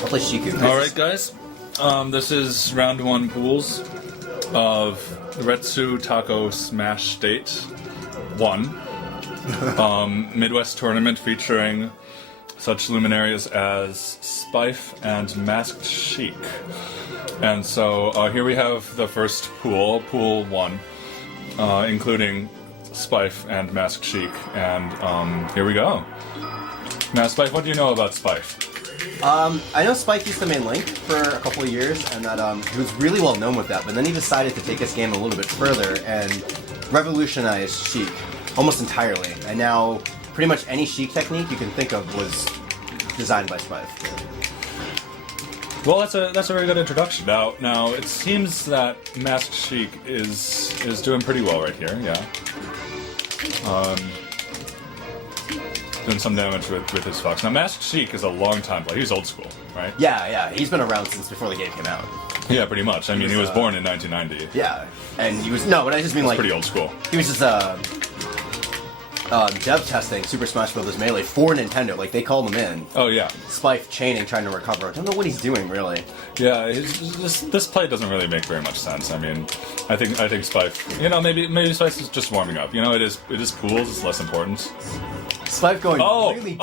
I'll play Shiku. Alright, guys. This is round 1 pools of Retsu Taco Smash State 1. Midwest tournament featuring such luminaries as Spife and MaskedSheik. And so here we have the first pool, Pool 1, including Spife and MaskedSheik. And here we go. Now, Spife, what do you know about Spife? I know Spike used the main link for a couple of years, and that he was really well known with that, but then he decided to take his game a little bit further and revolutionize Sheik almost entirely. And now, pretty much any Sheik technique you can think of was designed by Spife. Well, that's a very good introduction. Now it seems that MaskedSheik is doing pretty well right here. Yeah. Doing some damage with his Fox. Now, MaskedSheik is a long time player. He's old school, right? Yeah. He's been around since before the game came out. Yeah, pretty much. I mean, he was born in 1990. Yeah, and he was but I just mean like pretty old school. He was just dev testing Super Smash Bros. Melee for Nintendo. Like they called him in. Oh yeah. Spife chaining, trying to recover. I don't know what he's doing really. Yeah, this play doesn't really make very much sense. I mean, I think Spife. You know, maybe Spife is just warming up. You know, it is pools. It's less important. Spife going really deep.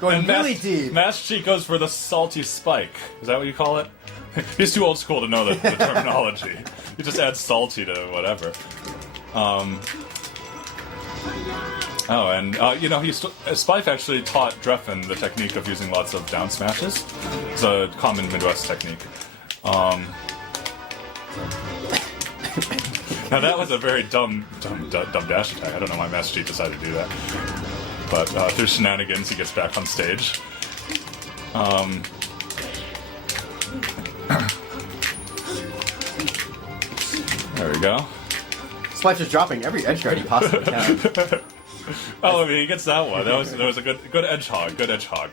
Going really deep. MaskedSheik goes for the salty spike. Is that what you call it? He's too old school to know the terminology. He just adds salty to whatever. You know, Spife actually taught Dreffen the technique of using lots of down smashes. It's a common Midwest technique. Now that was a very dumb dash attack. I don't know why MaskedSheik decided to do that. But through shenanigans, he gets back on stage. There we go. Spife just dropping every edge guard he possibly can. Oh, I mean, he gets that one. That was a good edge hog. Good edge hog.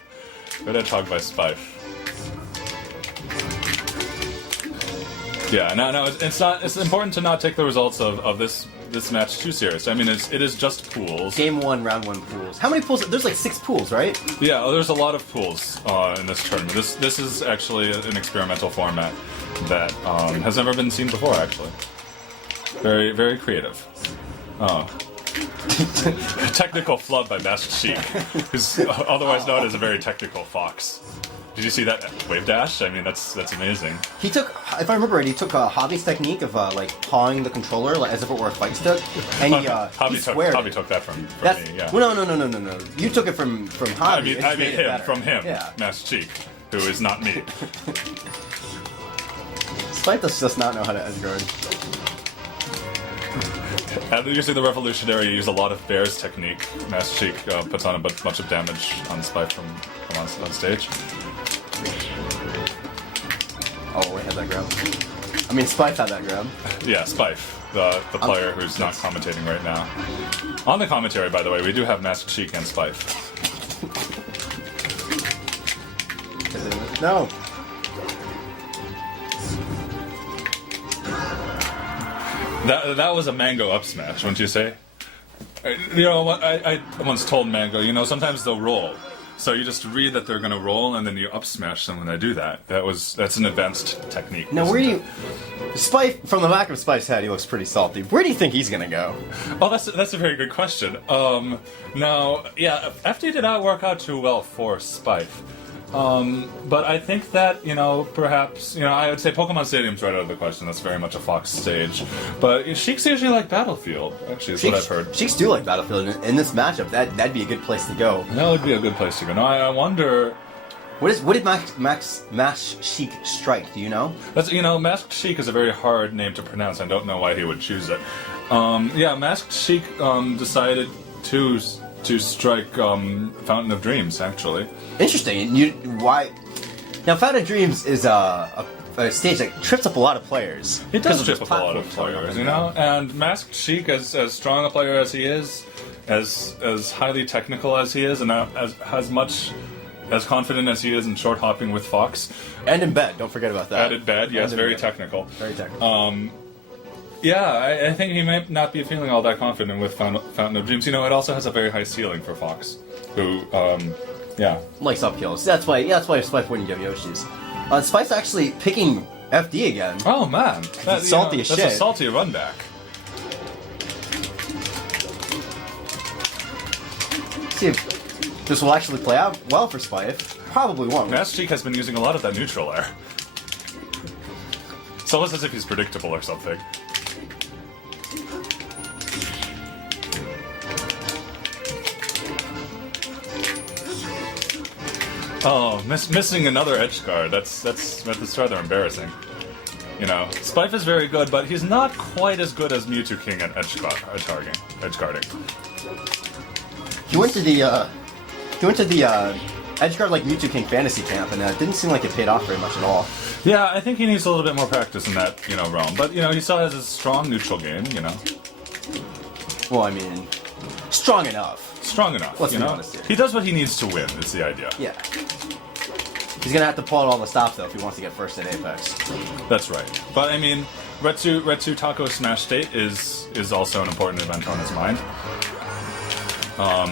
Good edge hog by Spife. Yeah, no, it's important to not take the results of this match too serious. I mean, it is just pools. Game 1, round 1 pools. How many pools? There's like 6 pools, right? Yeah, there's a lot of pools in this tournament. This is actually an experimental format that has never been seen before, actually. Very, very creative. Oh. Technical flub by MaskedSheik, who's otherwise known as a very technical fox. Did you see that wave dash? I mean, that's amazing. He took, if I remember right, he took Hobby's technique of like pawing the controller like, as if it were a fight stick, and Hobby took that from me. Yeah. Well, no. You took it from Hobby. I mean him from him. Yeah. MaskedSheik, who is not me. Spife does not know how to edge guard. And usually the revolutionary use a lot of bear's technique. MaskedSheik puts on a bunch of damage on Spife from on stage. Oh, we had that grab. I mean, Spife had that grab. Yeah, Spife, the player who's not commentating right now. On the commentary, by the way, we do have MaskedSheik and Spife. No. That was a Mango up smash, wouldn't you say? You know, I once told Mango, you know, sometimes they'll roll. So you just read that they're going to roll, and then you up smash them when they do that. That's an advanced technique. Now, Spife, from the back of Spife's head, he looks pretty salty. Where do you think he's going to go? Oh, that's a very good question. Now, yeah, FD did not work out too well for Spife. But I think that, you know, perhaps, you know, I would say Pokemon Stadium's right out of the question. That's very much a Fox stage. But Sheik's usually like Battlefield, actually, is what I've heard. Sheiks do like Battlefield. In this matchup, that'd be a good place to go. That would be a good place to go. No, I wonder... What did MaskedSheik strike? Do you know? MaskedSheik is a very hard name to pronounce. I don't know why he would choose it. Yeah, MaskedSheik decided to strike Fountain of Dreams, actually. Interesting. Why? Now, Fountain of Dreams is a stage that trips up a lot of players. It does trip up a lot of players, you know? And MaskedSheik, as strong a player as he is, as highly technical as he is, and as much as confident as he is in short hopping with Fox. And in bed, don't forget about that. And in bed, yes, very technical. Very technical. Yeah, I think he might not be feeling all that confident with Fountain of Dreams. You know, it also has a very high ceiling for Fox, who Yeah. Likes up kills. That's why Spife wouldn't give Yoshi's. Spife's actually picking FD again. Oh man, It's salty as shit. That's a salty run back. See if this will actually play out well for Spife. Probably won't. MaskedSheik has been using a lot of that neutral air. It's almost as if he's predictable or something. Oh, missing another edge guard. That's rather embarrassing. You know, Spife is very good, but he's not quite as good as Mewtwo King at edge guarding. He went to the edgeguard like Mewtwo King fantasy camp, and it didn't seem like it paid off very much at all. Yeah, I think he needs a little bit more practice in that, realm. But he still has a strong neutral game. Well, I mean, strong enough. Strong enough. Let's be honest here. He does what he needs to win. Is the idea. Yeah. He's gonna have to pull out all the stops though if he wants to get first at Apex. That's right. But I mean, Retsu Taco Smash State is also an important event on his mind. A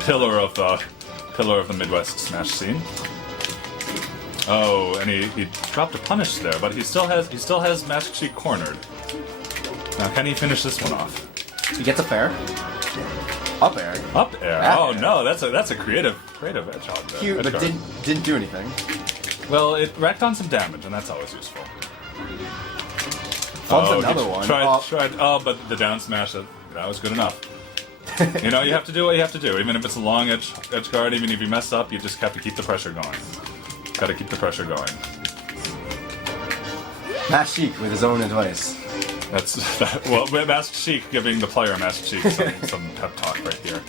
pillar of the Midwest Smash scene. Oh, and he dropped a punish there, but he still has MaskedSheik cornered. Now, can he finish this one off? He gets a fair. Up air. Up air. Back Oh air. no, that's a creative hedgehog there. Cute, but didn't do anything. Well, it racked on some damage, and that's always useful. Bumps another he one. Tried. Oh, but the down smash that was good enough. You have to do what you have to do. Even if it's a long edge guard, even if you mess up, you just have to keep the pressure going. Got to keep the pressure going. MaskedSheik with his own advice. Well, MaskedSheik giving the player MaskedSheik some pep talk right here.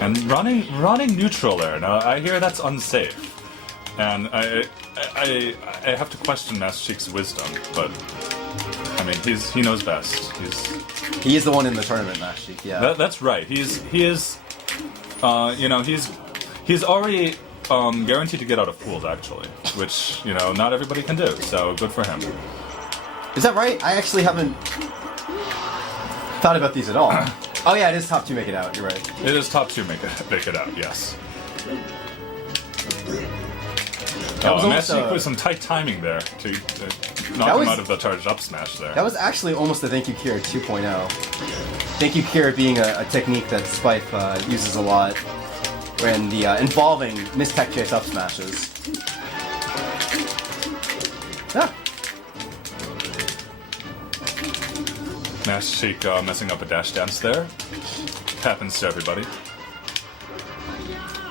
And running neutral air. Now I hear that's unsafe, and I have to question MaskedSheik's wisdom, but I mean he knows best. He is the one in the tournament, MaskedSheik. Yeah. That's right. He's already guaranteed to get out of pools actually, which not everybody can do. So good for him. Is that right? I actually haven't thought about these at all. Oh yeah, it is top 2 make it out. You're right. It is top 2 make it out. Yes. MaskedSheik with some tight timing there to knock him out of the charged up smash there. That was actually almost a Thank You Kira 2.0. Thank You Kira being a technique that Spife uses a lot, when involving mistech chase up smashes. Yeah. MaskedSheik messing up a dash dance there. Happens to everybody.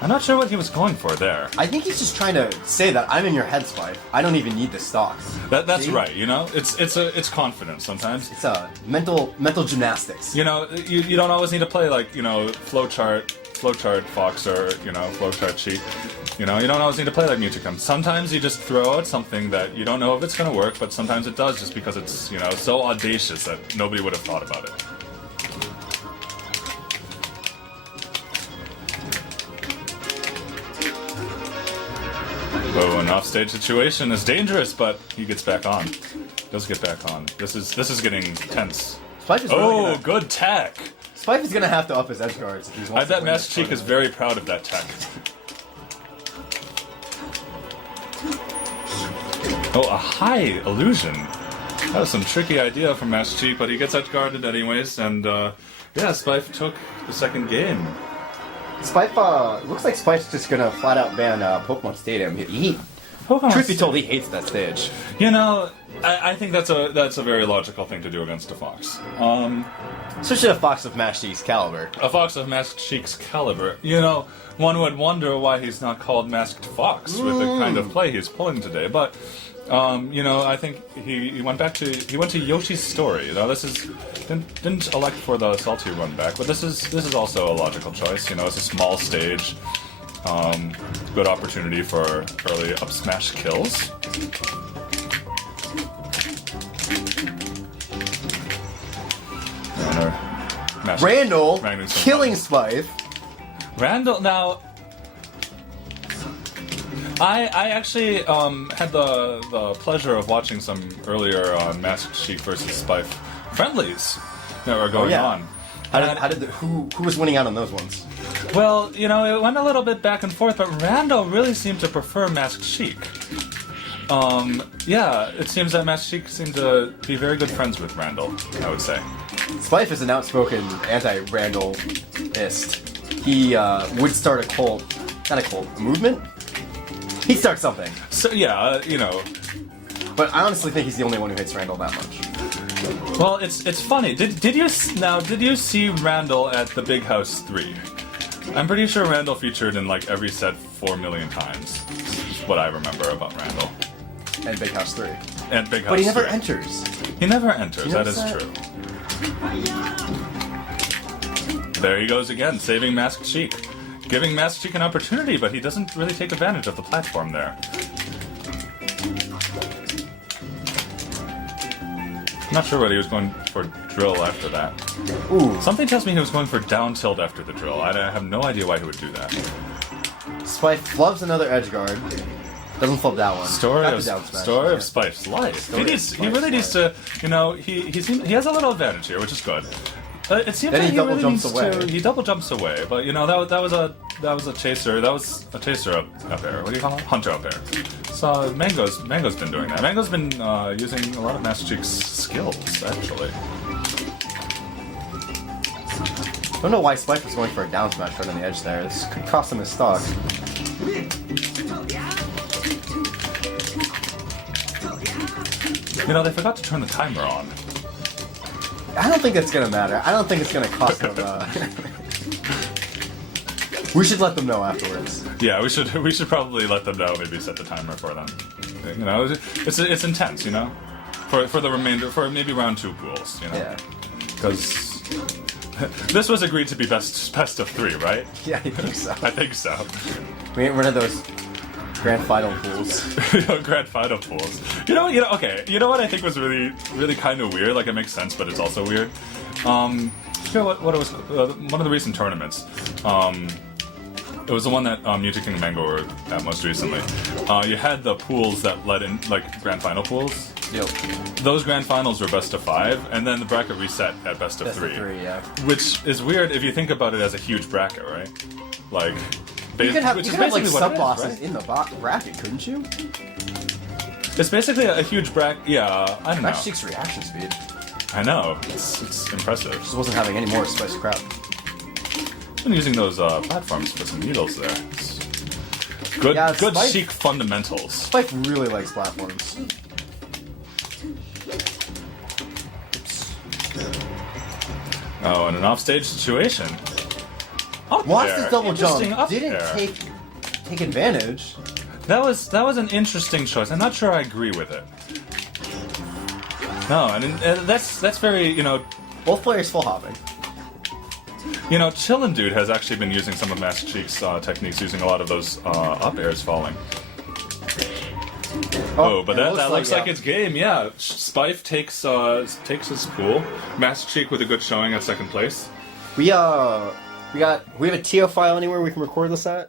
I'm not sure what he was going for there. I think he's just trying to say that I'm in your head, Spife. I don't even need the stocks. That's See? right. It's confidence sometimes. It's mental gymnastics. You don't always need to play like flowchart Fox or flowchart cheat. You don't always need to play like Mewtwo. Sometimes you just throw out something that you don't know if it's going to work, but sometimes it does just because it's so audacious that nobody would have thought about it. Oh, an offstage situation is dangerous, but he gets back on. Does get back on. This is getting tense. Spife is really good tech. Spife is gonna have to up his edge guards if he wants I to bet win this MaskedSheik is tournament. very proud of that tech. Oh, a high illusion. That was some tricky idea from MaskedSheik, but he gets edge guarded anyways, and Spife took the second game. Spife, looks like Spife's just gonna flat out ban Pokemon Stadium. Truth be told, he hates that stage. I think that's a very logical thing to do against a Fox. Especially a Fox of MaskedSheik's caliber. A Fox of MaskedSheik's caliber. One would wonder why he's not called Masked Fox with the kind of play he's pulling today. But, I think he went to Yoshi's Story. This is didn't elect for the salty run back, but this is also a logical choice. It's a small stage, good opportunity for early up smash kills. Randall Magnus killing Spife. Randall, now, I actually had the pleasure of watching some earlier on MaskedSheik versus Spife friendlies that were going on. Who was winning out on those ones? Well, you know, it went a little bit back and forth, but Randall really seemed to prefer MaskedSheik. Yeah, it seems that MaskedSheik seemed to be very good friends with Randall, I would say. Spife is an outspoken anti-Randall-ist. He would start a cult, not a cult, a movement? He'd start something. So, yeah, you know. But I honestly think he's the only one who hates Randall that much. Well, it's funny. Did you see Randall at the Big House 3? I'm pretty sure Randall featured in like every set 4 million times. Is what I remember about Randall. And Big House 3. And Big House 3. But he never enters. He never enters, that is true. There he goes again, saving MaskedSheik. Giving MaskedSheik an opportunity, but he doesn't really take advantage of the platform there. I'm not sure whether he was going for drill after that. Ooh. Something tells me he was going for down tilt after the drill. I have no idea why he would do that. Spife flubs another edge guard. Doesn't flub that one. Story of Spife's life. He really needs to, you know, he has a little advantage here, which is good. It seems then like he double really jumps needs away. He double jumps away, but you know that was a chaser. That was a chaser up air. What do you call it? Hunter up air. So Mango's been doing that. Mango's been using a lot of MaskedChic's skills actually. I don't know why Spife was going for a down smash right on the edge there. This could cost him his stock. You know, they forgot to turn the timer on. I don't think that's gonna matter. I don't think it's gonna cost them. We should let them know afterwards. Yeah, we should probably let them know. Maybe set the timer for them. You know, it's intense. You know, for the remainder, for maybe round 2 pools. You know, Yeah. Because this was agreed to be best of 3, right? Yeah, I think so. I think so. We ain't rid of those grand final pools. Grand final pools. Okay. You know what I think was really kind of weird. Like it makes sense, but it's also weird. You know what it was? One of the recent tournaments. It was the one that Music King and Mango were at most recently. You had the pools that led in, like grand final pools. Yep. Those grand finals were best of 5, and then the bracket reset at best of 3. Best of 3, yeah. Which is weird if you think about it as a huge bracket, right? Like. You could have like sub bosses right? in the bracket, couldn't you? It's basically a huge bracket. Yeah, I don't know. MaskedSheik's reaction speed. I know. It's impressive. Just wasn't having any more spice crap. I've been using those platforms for some needles there. It's good, Yeah, good Spife- Sheik fundamentals. Spife really likes platforms. Oh, and an offstage situation. Up Lost there. his double jump. Interesting up Didn't there. take advantage. That was an interesting choice. I'm not sure I agree with it. No, and that's very, you know. Both players full hopping. You know, Chillin' Dude has actually been using some of MaskedChic's techniques, using a lot of those up airs falling. Oh, but that looks like it's game. Yeah, Spife takes his pool. MaskedChic with a good showing at second place. We have a TO file anywhere we can record this at?